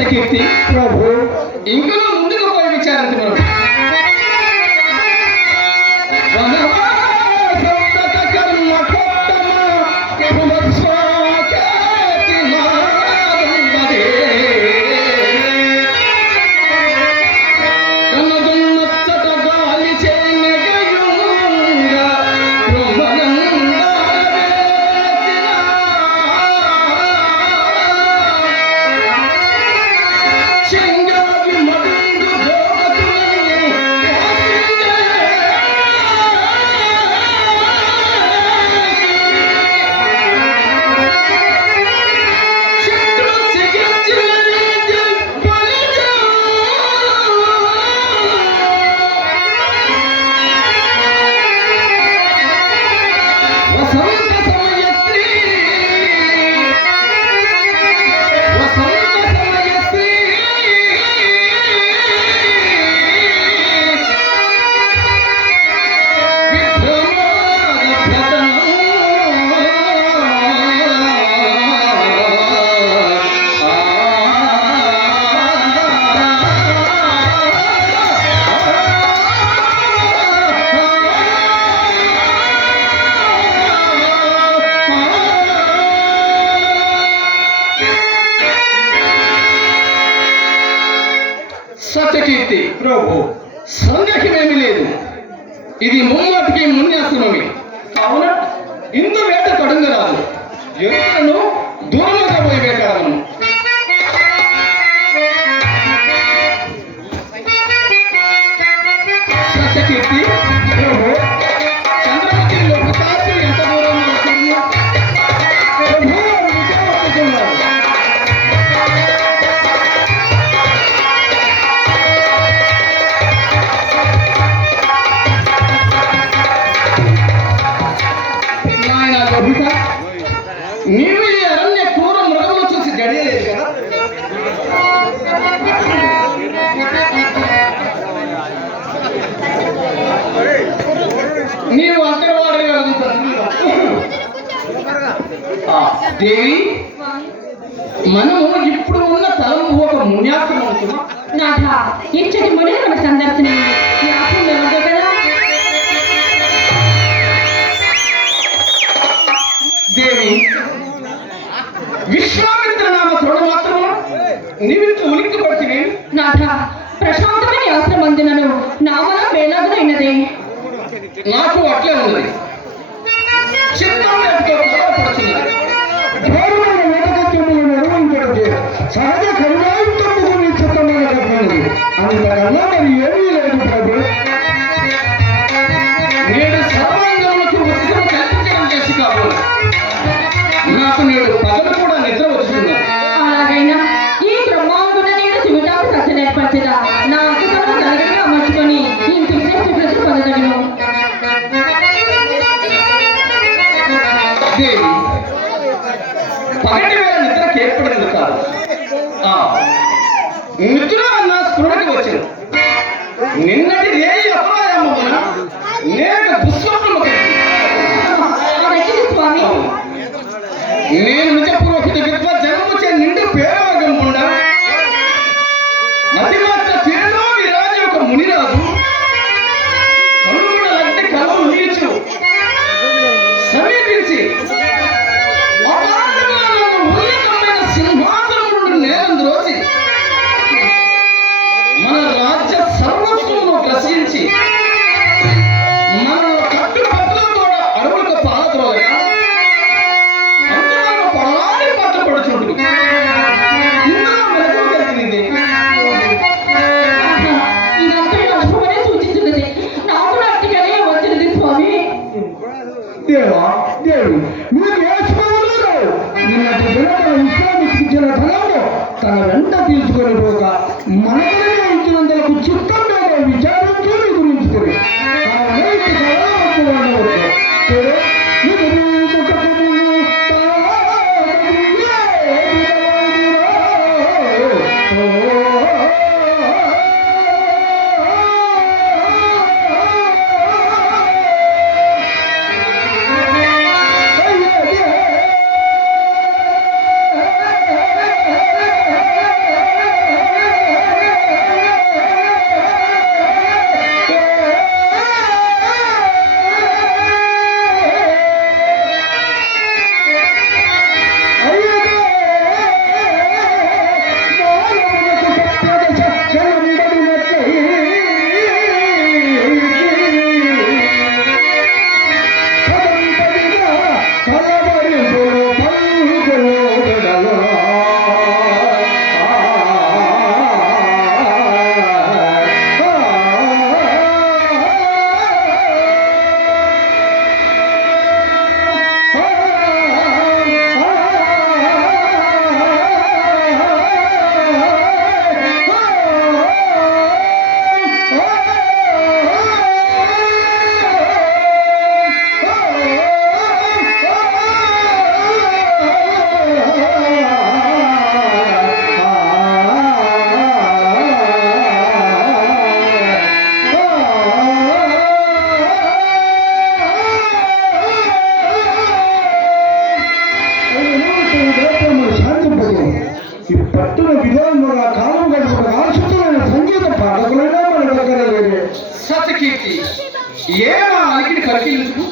సత్యకీర్తి ప్రభు. ఇంకా ముందుకు పోయి విచారించడం ప్రభు సందేహమేమి లేదు. ఇది ముమ్మాటికి మున్యాసనమే. కావున ఇందు వేట కడుంగరాదు ఎరుకలను దూరంగా దేవి మనము ఇప్పుడు ఉన్న తరం ఒక మున్యాసం అవుతుంది నాథ ఇంచటి ముని మన సందర్శన. దేవి విశ్వామిత్ర నామ తోడ మాత్రము? నీవింత ఉలిక్కి పడుతుంది నాథ ప్రశాంతమైన ఆశ్రమందునను నామన వేలాగునైనదే నాకు అట్లే ఉన్నది சித்தாந்தத்தோட பிரச்சனை தேர்தல் நடக்கக்கூடிய நடவடிக்கை దేవి పగటి వేళ నిద్రకి ఏర్పడింది కాదు. నిద్ర అన్న స్పృహకి వచ్చింది. నిన్నటి రేయి అపరాయమున నేడు దుస్వప్నము మీరు ఏ స్మరణలో రావు నిన్నటి దినమున విశ్రాంతికి ధనము తన వెంట తీసుకొని పోగా మనకు చిత్తం ఏమా అలికిడి పరిశీలించు